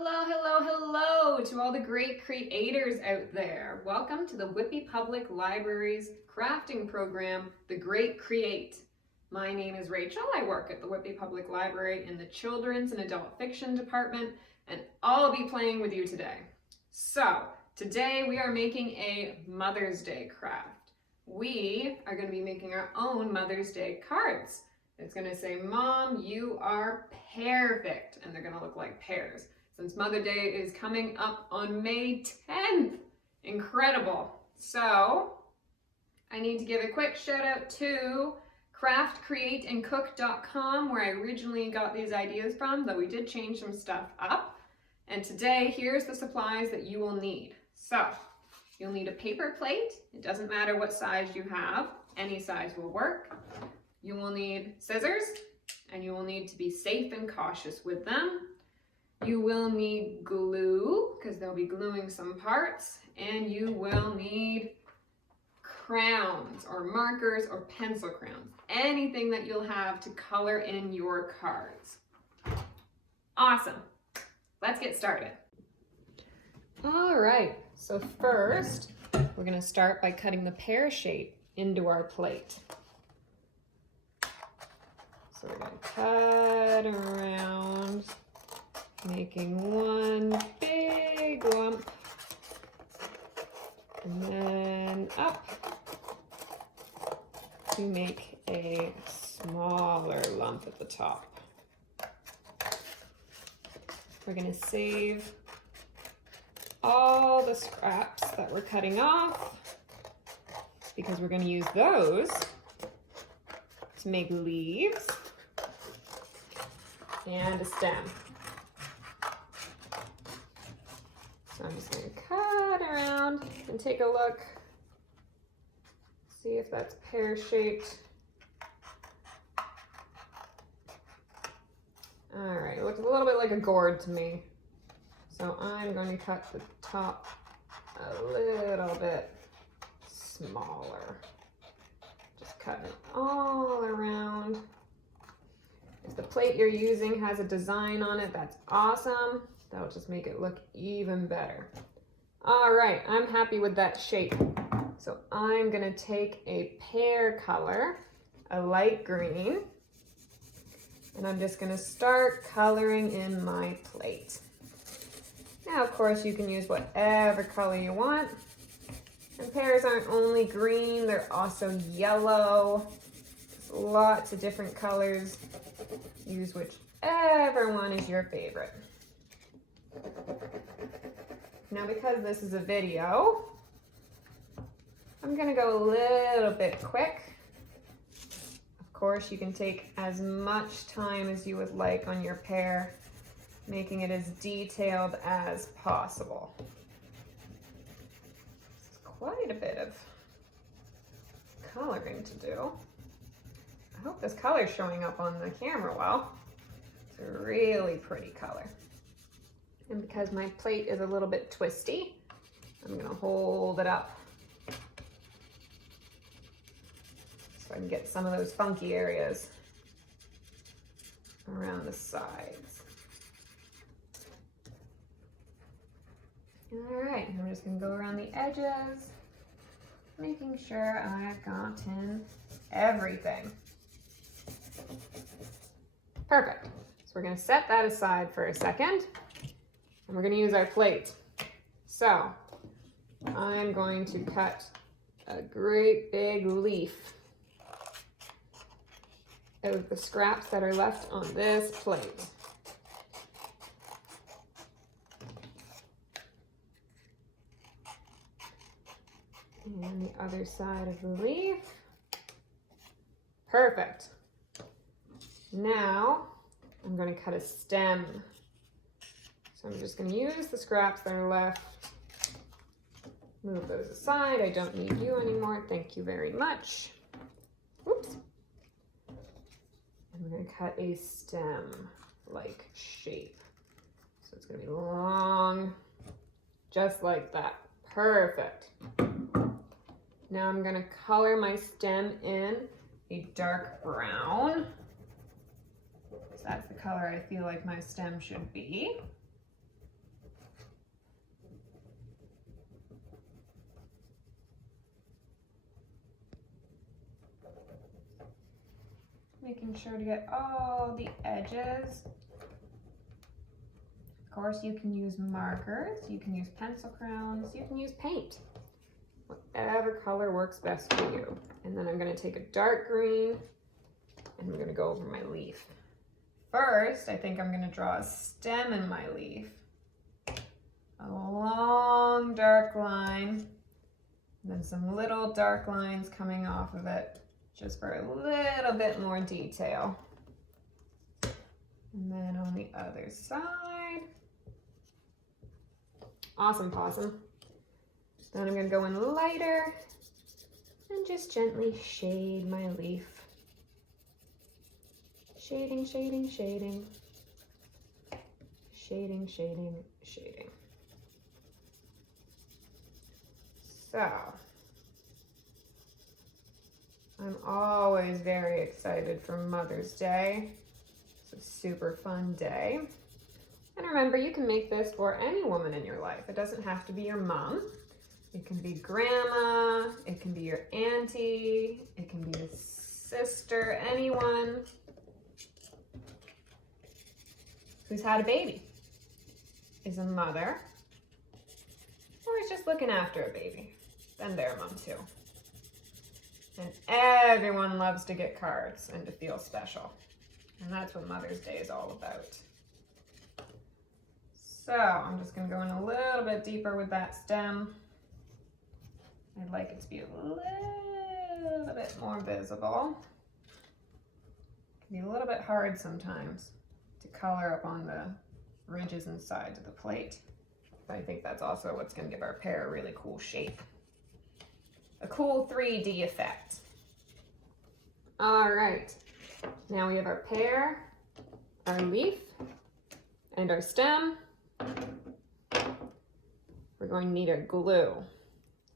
Hello, hello, hello to all the great creators out there. Welcome to the Whitby Public Library's crafting program, The Great Create. My name is Rachel. I work at the Whitby Public Library in the Children's and Adult Fiction Department, and I'll be playing with you today. So, today we are making a Mother's Day craft. We are going to be making our own Mother's Day cards. It's going to say, "Mom, you are perfect," and they're going to look like pears. Since Mother's Day is coming up on May 10th. Incredible. So I need to give a quick shout out to craftcreateandcook.com, where I originally got these ideas from, though we did change some stuff up. And today, here's the supplies that you will need. So you'll need a paper plate. It doesn't matter what size you have. Any size will work. You will need scissors, and you will need to be safe and cautious with them. You will need glue, because they'll be gluing some parts, and you will need crayons or markers or pencil crayons, anything that you'll have to color in your cards. Awesome. Let's get started. All right, so first we're going to start by cutting the pear shape into our plate. So we're going to cut around, making one big lump, and then up to make a smaller lump at the top. We're going to save all the scraps that we're cutting off, because we're going to use those to make leaves and a stem. So I'm just going to cut around and take a look, see if that's pear-shaped. All right, it looks a little bit like a gourd to me. So I'm going to cut the top a little bit smaller. Just cutting it all around. If the plate you're using has a design on it, that's awesome. That'll just make it look even better. All right, I'm happy with that shape. So I'm gonna take a pear color, a light green, and I'm just gonna start coloring in my plate. Now, of course, you can use whatever color you want. And pears aren't only green, they're also yellow. There's lots of different colors. Use whichever one is your favorite. Now, because this is a video, I'm gonna go a little bit quick. Of course, you can take as much time as you would like on your pear, making it as detailed as possible. It's quite a bit of coloring to do. I hope this color is showing up on the camera well. It's a really pretty color. And because my plate is a little bit twisty, I'm gonna hold it up so I can get some of those funky areas around the sides. All right, I'm just gonna go around the edges, making sure I've gotten everything. Perfect. So we're gonna set that aside for a second, and we're gonna use our plate. So I'm going to cut a great big leaf out of the scraps that are left on this plate. And the other side of the leaf. Perfect. Now I'm going to cut a stem. So I'm just going to use the scraps that are left. Move those aside. I don't need you anymore. Thank you very much. Oops. I'm going to cut a stem-like shape. So it's going to be long, just like that. Perfect. Now I'm going to color my stem in a dark brown. So that's the color I feel like my stem should be. making sure to get all the edges. Of course, you can use markers, you can use pencil crayons, you can use paint. Whatever color works best for you. And then I'm going to take a dark green and I'm going to go over my leaf. First, I think I'm going to draw a stem in my leaf. A long dark line, and then some little dark lines coming off of it, just for a little bit more detail. And then on the other side. Awesome possum. Then I'm going to go in lighter and just gently shade my leaf. Shading, shading, shading. Shading, shading, shading. So, I'm always very excited for Mother's Day. It's a super fun day. And remember, you can make this for any woman in your life. It doesn't have to be your mom. It can be grandma, it can be your auntie, it can be a sister, anyone who's had a baby, is a mother, or is just looking after a baby. Then they're a mom too. And everyone loves to get cards and to feel special. And that's what Mother's Day is all about. So I'm just going to go in a little bit deeper with that stem. I'd like it to be a little bit more visible. It can be a little bit hard sometimes to color up on the ridges and sides of the plate. But I think that's also what's going to give our pear a really cool shape. A cool 3D effect. All right, now we have our pear, our leaf, and our stem. We're going to need our glue.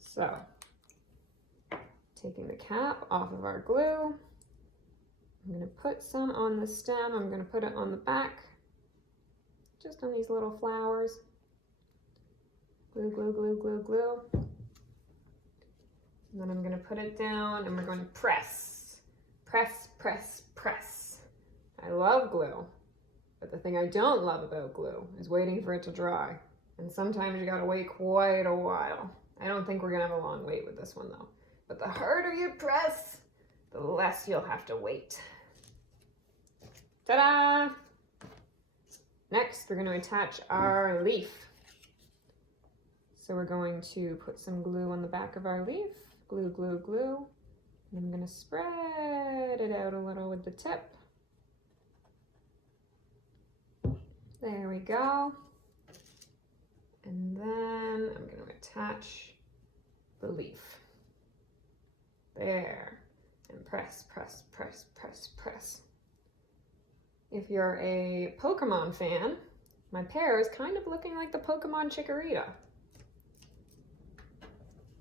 So, taking the cap off of our glue, I'm going to put some on the stem. I'm going to put it on the back, just on these little flowers. Glue, glue, glue, glue, glue. And then I'm going to put it down and we're going to press. Press, press, press. I love glue, but the thing I don't love about glue is waiting for it to dry. And sometimes you got to wait quite a while. I don't think we're going to have a long wait with this one though. But the harder you press, the less you'll have to wait. Ta-da! Next, we're going to attach our leaf. So we're going to put some glue on the back of our leaf. Glue, glue, glue. And I'm going to spread it out a little with the tip. There we go. And then I'm going to attach the leaf. There. And press, press, press, press, press. If you're a Pokemon fan, my pear is kind of looking like the Pokemon Chikorita.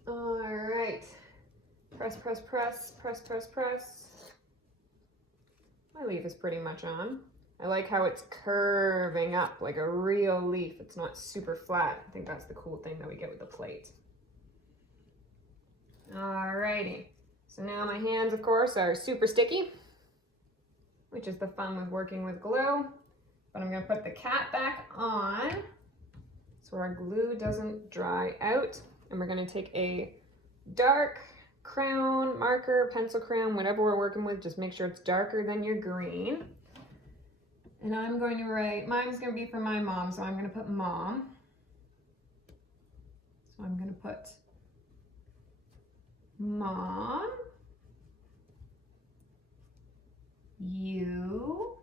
All right. Press, press, press, press, press, press. My leaf is pretty much on. I like how it's curving up like a real leaf. It's not super flat. I think that's the cool thing that we get with the plate. Alrighty. So now my hands, of course, are super sticky, which is the fun with working with glue. But I'm going to put the cap back on so our glue doesn't dry out. And we're going to take a dark crayon, marker, pencil crayon, whatever we're working with. Just make sure it's darker than your green. And I'm going to write, mine's going to be for my mom, so I'm going to put mom. So I'm going to put mom, you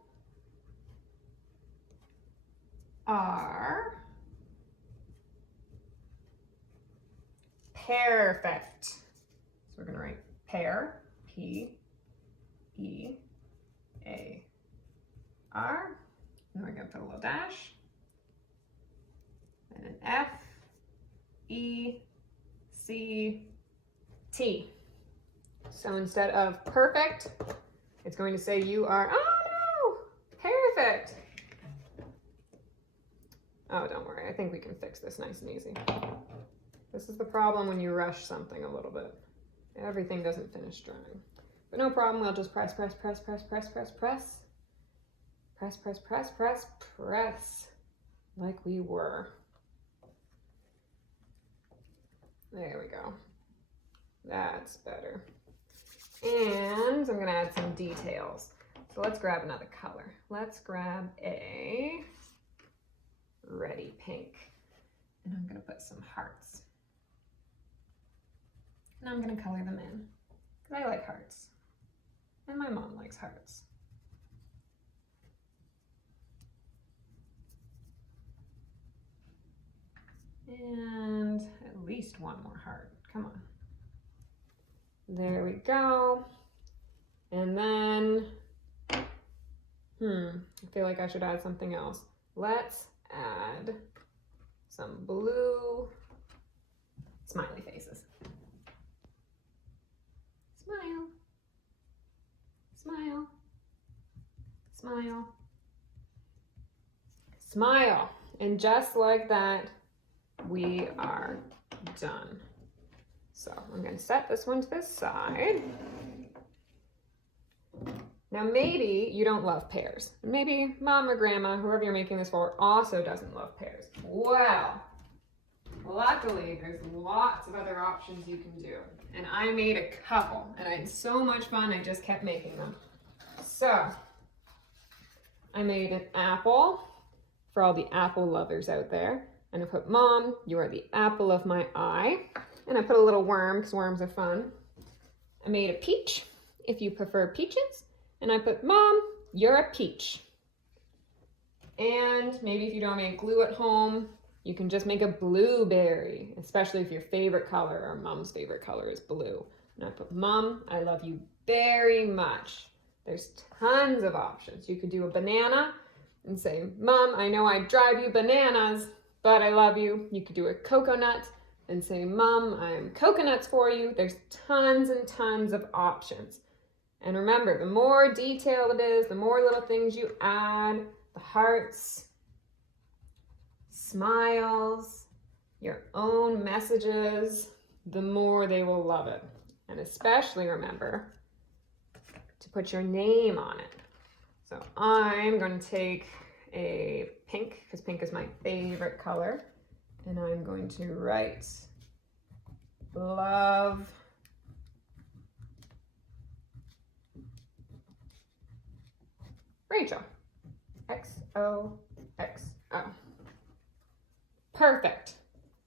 are perfect. So we're going to write pear, P-E-A-R. Then we're going to put a little dash and an F-E-C-T. So instead of perfect, it's going to say you are, oh no, perfect. Oh, don't worry. I think we can fix this nice and easy. This is the problem when you rush something a little bit. Everything doesn't finish drying. But no problem, we'll just press, press, press, press, press, press, press. Press, press, press, press, press. Like we were. There we go. That's better. And I'm gonna add some details. So let's grab another color. Let's grab a reddy pink. And I'm gonna put some hearts. And I'm gonna color them in, because I like hearts. And my mom likes hearts. And at least one more heart, come on. There we go. And then, I feel like I should add something else. Let's add some blue smiley faces. Smile, smile, smile, smile. And just like that, we are done. So I'm going to set this one to the side. Now maybe you don't love pears. Maybe mom or grandma, whoever you're making this for, also doesn't love pears. Well, luckily there's lots of other options you can do. And I made a couple, and I had so much fun I just kept making them. So I made an apple for all the apple lovers out there. And I put, Mom, you are the apple of my eye. And I put a little worm, because worms are fun. I made a peach, if you prefer peaches. And I put, Mom, you're a peach. And maybe if you don't make glue at home, you can just make a blueberry, especially if your favorite color or Mom's favorite color is blue. And I put, Mom, I love you very much. There's tons of options. You could do a banana and say, Mom, I know I drive you bananas, but I love you. You could do a coconut and say, Mom, I'm coconuts for you. There's tons and tons of options. And remember, the more detailed it is, the more little things you add, the hearts, smiles, your own messages, the more they will love it. And especially remember to put your name on it. So I'm going to take a pink, because pink is my favorite color, and I'm going to write love Rachel. X-O-X-O. Perfect.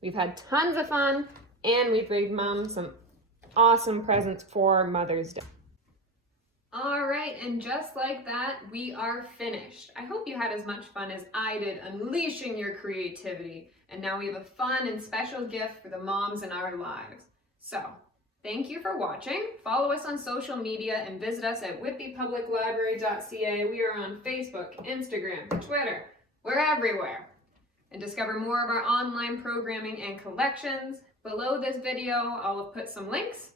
We've had tons of fun, and we've made Mom some awesome presents for Mother's Day. All right, and just like that, we are finished. I hope you had as much fun as I did unleashing your creativity, and now we have a fun and special gift for the moms in our lives. So, thank you for watching. Follow us on social media and visit us at whitbypubliclibrary.ca. We are on Facebook, Instagram, Twitter. We're everywhere. And discover more of our online programming and collections. Below this video, I'll have put some links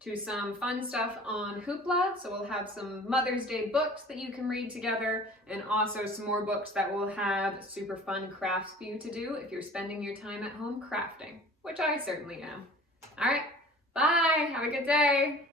to some fun stuff on Hoopla. So we'll have some Mother's Day books that you can read together, and also some more books that will have super fun crafts for you to do if you're spending your time at home crafting, which I certainly am. All right, bye, have a good day.